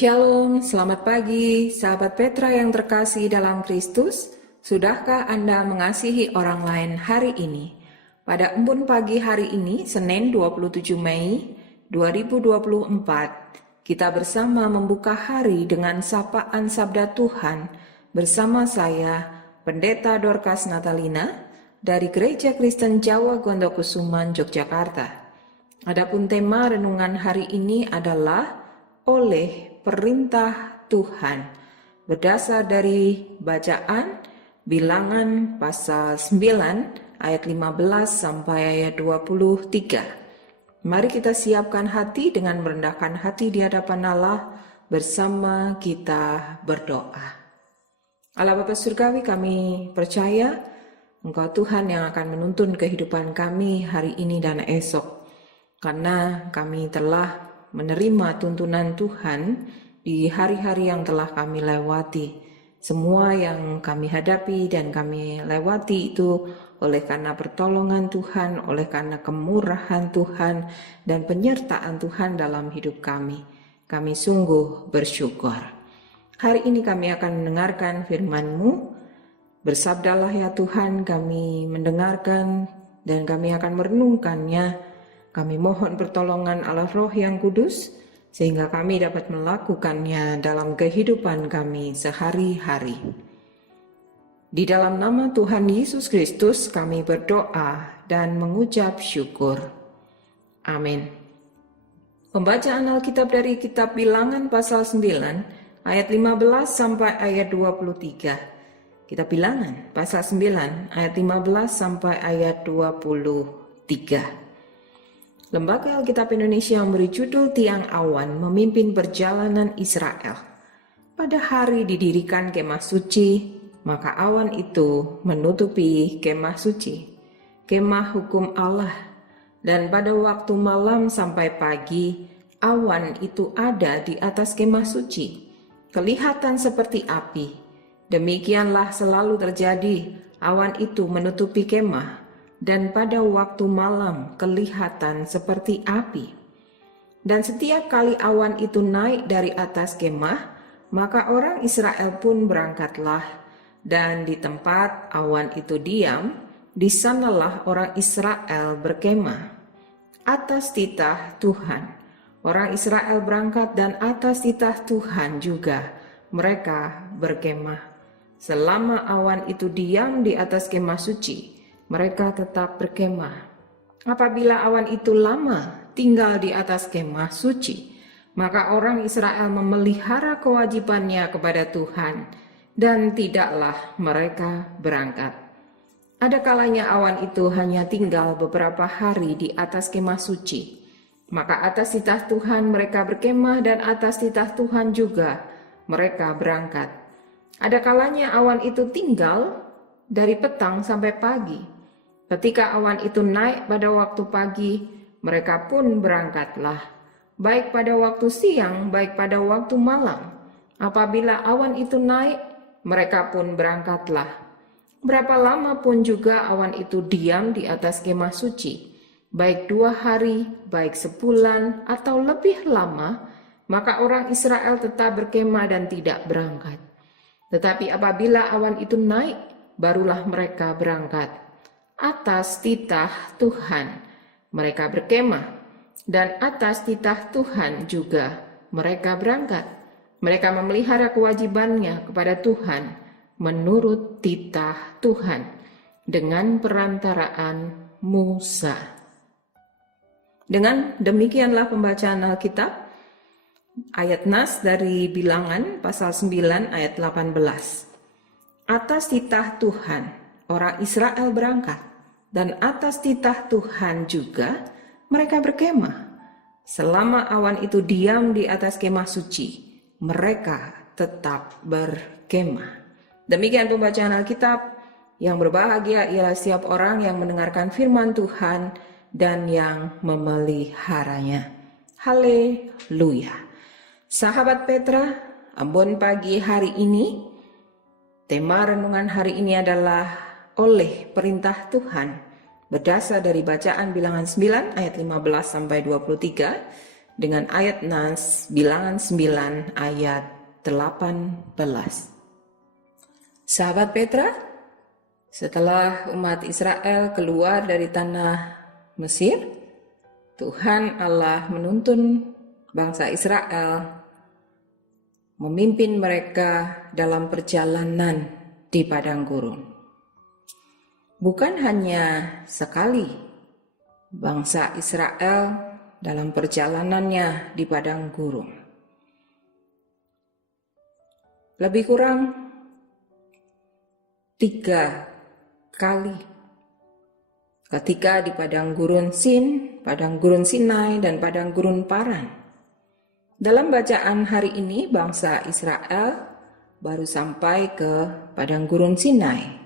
Shalom, selamat pagi, sahabat Petra yang terkasih dalam Kristus. Sudahkah Anda mengasihi orang lain hari ini? Pada embun pagi hari ini, Senin 27 Mei 2024, kita bersama membuka hari dengan sapaan Sabda Tuhan bersama saya, Pendeta Dorcas Natalina, dari Gereja Kristen Jawa Gondokusuman, Yogyakarta. Adapun tema renungan hari ini adalah oleh perintah Tuhan, berdasar dari bacaan Bilangan pasal 9 ayat 15 sampai ayat 23. Mari kita siapkan hati dengan merendahkan hati di hadapan Allah, bersama kita berdoa. Allah Bapa Surgawi, kami percaya Engkau Tuhan yang akan menuntun kehidupan kami hari ini dan esok, karena kami telah menerima tuntunan Tuhan di hari-hari yang telah kami lewati. Semua yang kami hadapi dan kami lewati itu oleh karena pertolongan Tuhan, oleh karena kemurahan Tuhan dan penyertaan Tuhan dalam hidup kami. Kami sungguh bersyukur. Hari ini kami akan mendengarkan firman-Mu. Bersabdalah ya Tuhan, kami mendengarkan dan kami akan merenungkannya. Kami mohon pertolongan Allah Roh yang Kudus, sehingga kami dapat melakukannya dalam kehidupan kami sehari-hari. Di dalam nama Tuhan Yesus Kristus kami berdoa dan mengucap syukur. Amin. Pembacaan Alkitab dari kitab Bilangan pasal 9 ayat 15 sampai ayat 23. Kitab Bilangan pasal 9 ayat 15 sampai ayat 23. Lembaga Alkitab Indonesia memberi judul Tiang Awan Memimpin Perjalanan Israel. Pada hari didirikan kemah suci, maka awan itu menutupi kemah suci, kemah hukum Allah. Dan pada waktu malam sampai pagi, awan itu ada di atas kemah suci, kelihatan seperti api. Demikianlah selalu terjadi, awan itu menutupi kemah, dan pada waktu malam kelihatan seperti api. Dan setiap kali awan itu naik dari atas kemah, maka orang Israel pun berangkatlah, dan di tempat awan itu diam, di sanalah orang Israel berkemah. Atas titah Tuhan, orang Israel berangkat, dan atas titah Tuhan juga mereka berkemah. Selama awan itu diam di atas kemah suci, mereka tetap berkemah. Apabila awan itu lama tinggal di atas kemah suci, maka orang Israel memelihara kewajibannya kepada Tuhan, dan tidaklah mereka berangkat. Ada kalanya awan itu hanya tinggal beberapa hari di atas kemah suci, maka atas titah Tuhan mereka berkemah, dan atas titah Tuhan juga mereka berangkat. Ada kalanya awan itu tinggal dari petang sampai pagi. Ketika awan itu naik pada waktu pagi, mereka pun berangkatlah, baik pada waktu siang, baik pada waktu malam. Apabila awan itu naik, mereka pun berangkatlah. Berapa lama pun juga awan itu diam di atas kemah suci, baik 2 hari, baik sebulan, atau lebih lama, maka orang Israel tetap berkemah dan tidak berangkat. Tetapi apabila awan itu naik, barulah mereka berangkat. Atas titah Tuhan mereka berkemah, dan atas titah Tuhan juga mereka berangkat. Mereka memelihara kewajibannya kepada Tuhan menurut titah Tuhan dengan perantaraan Musa. Dengan demikianlah pembacaan Alkitab. Ayat nas dari Bilangan pasal 9 ayat 18. Atas titah Tuhan orang Israel berangkat, dan atas titah Tuhan juga mereka berkemah. Selama awan itu diam di atas kemah suci, mereka tetap berkemah. Demikian pembacaan Alkitab. Yang berbahagia ialah setiap orang yang mendengarkan firman Tuhan dan yang memeliharanya. Haleluya. Sahabat Petra, embun pagi hari ini, tema renungan hari ini adalah oleh perintah Tuhan, berdasar dari bacaan Bilangan 9 ayat 15 sampai 23 dengan ayat Nas bilangan 9 ayat 18. Sahabat Petra, setelah umat Israel keluar dari tanah Mesir, Tuhan Allah menuntun bangsa Israel memimpin mereka dalam perjalanan di padang gurun. Bukan hanya sekali bangsa Israel dalam perjalanannya di padang gurun. Lebih kurang 3 kali ketika di padang gurun Sin, padang gurun Sinai, dan padang gurun Paran. Dalam bacaan hari ini, bangsa Israel baru sampai ke padang gurun Sinai.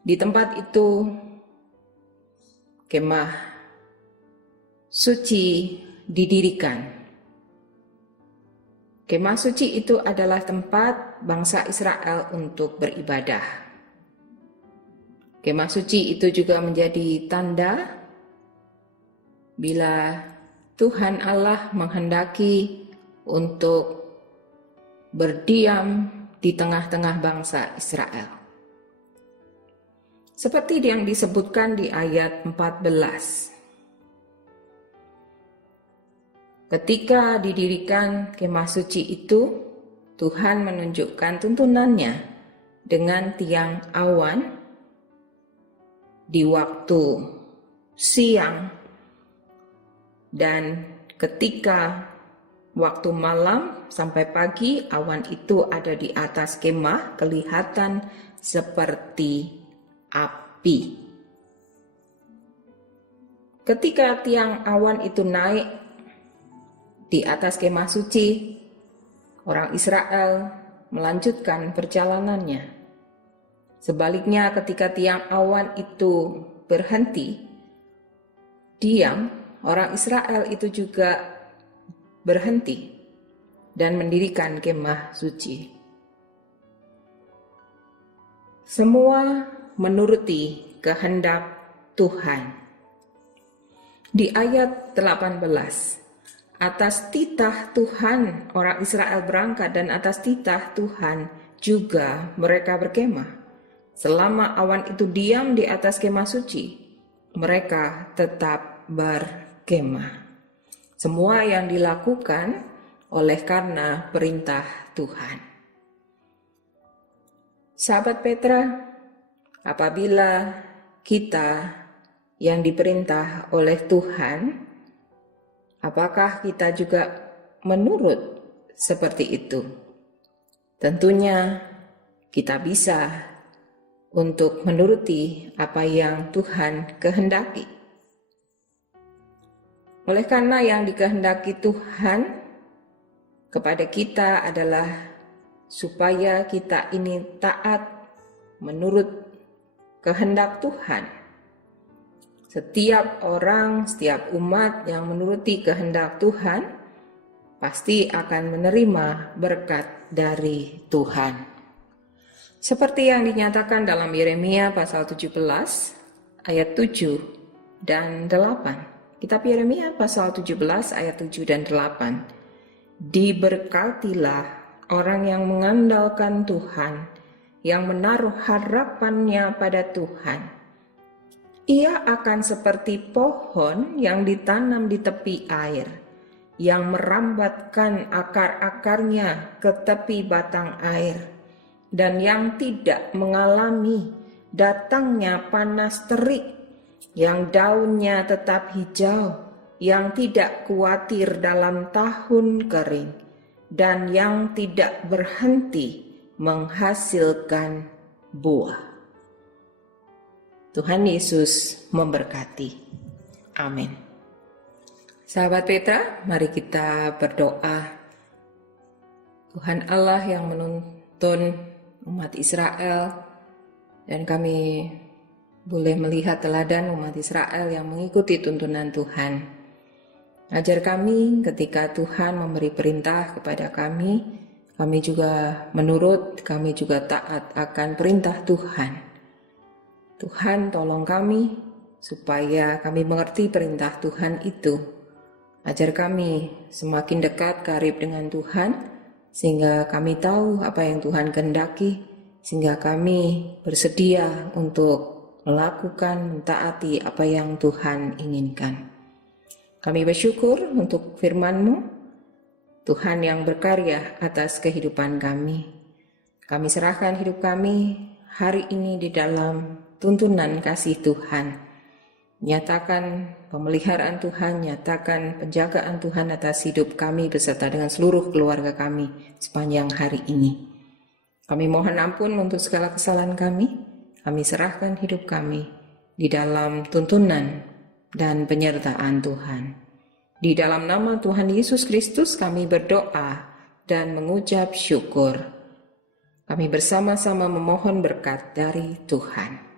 Di tempat itu, kemah suci didirikan. Kemah suci itu adalah tempat bangsa Israel untuk beribadah. Kemah suci itu juga menjadi tanda bila Tuhan Allah menghendaki untuk berdiam di tengah-tengah bangsa Israel. Seperti yang disebutkan di ayat 14. Ketika didirikan kemah suci itu, Tuhan menunjukkan tuntunannya dengan tiang awan di waktu siang, dan ketika waktu malam sampai pagi, awan itu ada di atas kemah, kelihatan seperti api. Ketika tiang awan itu naik di atas kemah suci, orang Israel melanjutkan perjalanannya. Sebaliknya, ketika tiang awan itu berhenti, diam, orang Israel itu juga berhenti dan mendirikan kemah suci. Semua menuruti kehendak Tuhan. Di ayat 18, atas titah Tuhan orang Israel berangkat, dan atas titah Tuhan juga mereka berkemah. Selama awan itu diam di atas kemah suci, mereka tetap berkemah. Semua yang dilakukan oleh karena perintah Tuhan. Sahabat Petra, apabila kita yang diperintah oleh Tuhan, apakah kita juga menurut seperti itu? Tentunya kita bisa untuk menuruti apa yang Tuhan kehendaki. Oleh karena yang dikehendaki Tuhan kepada kita adalah supaya kita ini taat menurut kehendak Tuhan. Setiap orang, setiap umat yang menuruti kehendak Tuhan pasti akan menerima berkat dari Tuhan. Seperti yang dinyatakan dalam Yeremia pasal 17 ayat 7 dan 8. Kitab Yeremia pasal 17 ayat 7 dan 8. Diberkatilah orang yang mengandalkan Tuhan, yang menaruh harapannya pada Tuhan. Ia akan seperti pohon yang ditanam di tepi air, yang merambatkan akar-akarnya ke tepi batang air, dan yang tidak mengalami datangnya panas terik, yang daunnya tetap hijau, yang tidak khawatir dalam tahun kering, dan yang tidak berhenti menghasilkan buah. Tuhan Yesus memberkati. Amin. Sahabat Petra, mari kita berdoa. Tuhan Allah yang menuntun umat Israel, dan kami boleh melihat teladan umat Israel yang mengikuti tuntunan Tuhan. Ajar kami ketika Tuhan memberi perintah kepada kami juga menurut, kami juga taat akan perintah Tuhan. Tuhan tolong kami supaya kami mengerti perintah Tuhan itu, Ajar kami semakin dekat karib dengan Tuhan, sehingga kami tahu apa yang Tuhan kehendaki, sehingga kami bersedia untuk melakukan, mentaati apa yang Tuhan inginkan. Kami bersyukur untuk firman-Mu, Tuhan yang berkarya atas kehidupan kami. Kami serahkan hidup kami hari ini di dalam tuntunan kasih Tuhan. Nyatakan pemeliharaan Tuhan, nyatakan penjagaan Tuhan atas hidup kami beserta dengan seluruh keluarga kami sepanjang hari ini. Kami mohon ampun untuk segala kesalahan kami. Kami serahkan hidup kami di dalam tuntunan dan penyertaan Tuhan. Di dalam nama Tuhan Yesus Kristus kami berdoa dan mengucap syukur. Kami bersama-sama memohon berkat dari Tuhan.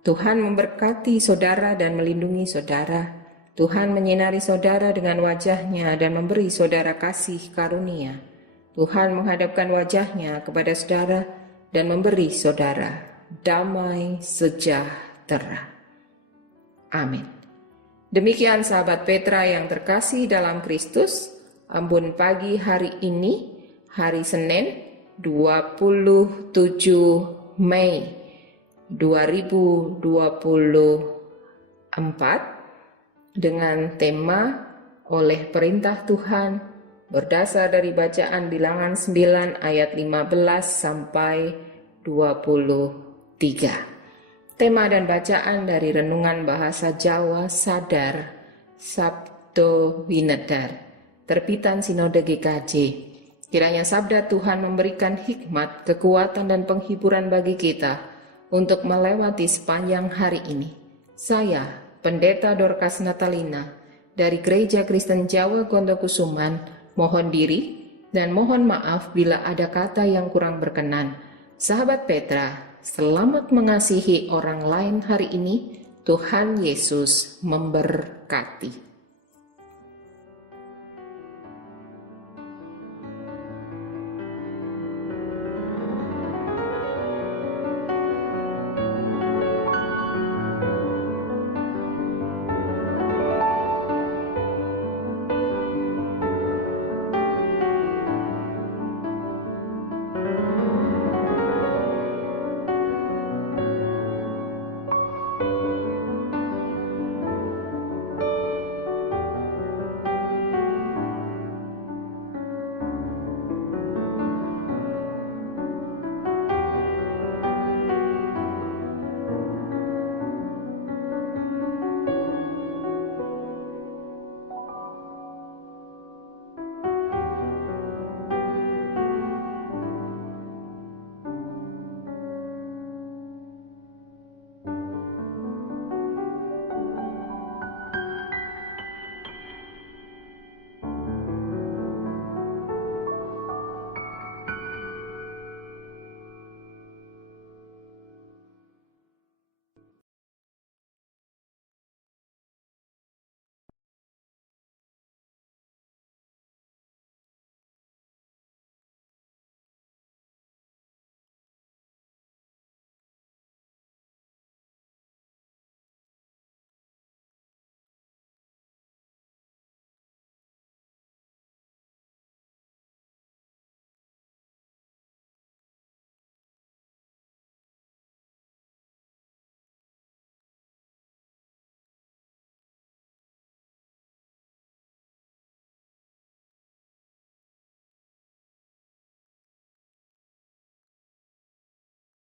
Tuhan memberkati saudara dan melindungi saudara. Tuhan menyinari saudara dengan wajah-Nya dan memberi saudara kasih karunia. Tuhan menghadapkan wajah-Nya kepada saudara dan memberi saudara damai sejahtera. Amin. Demikian sahabat Petra yang terkasih dalam Kristus, ambon pagi hari ini, hari Senin 27 Mei 2024 dengan tema oleh perintah Tuhan berdasar dari bacaan Bilangan 9 ayat 15 sampai 23. Tema dan bacaan dari renungan bahasa Jawa Sadar Sabto Winedar, terbitan Sinode GKJ. Kiranya sabda Tuhan memberikan hikmat, kekuatan dan penghiburan bagi kita untuk melewati sepanjang hari ini. Saya, Pendeta Dorcas Natalina, dari Gereja Kristen Jawa Gondokusuman, mohon diri dan mohon maaf bila ada kata yang kurang berkenan. Sahabat Petra, selamat mengasihi orang lain hari ini. Tuhan Yesus memberkati.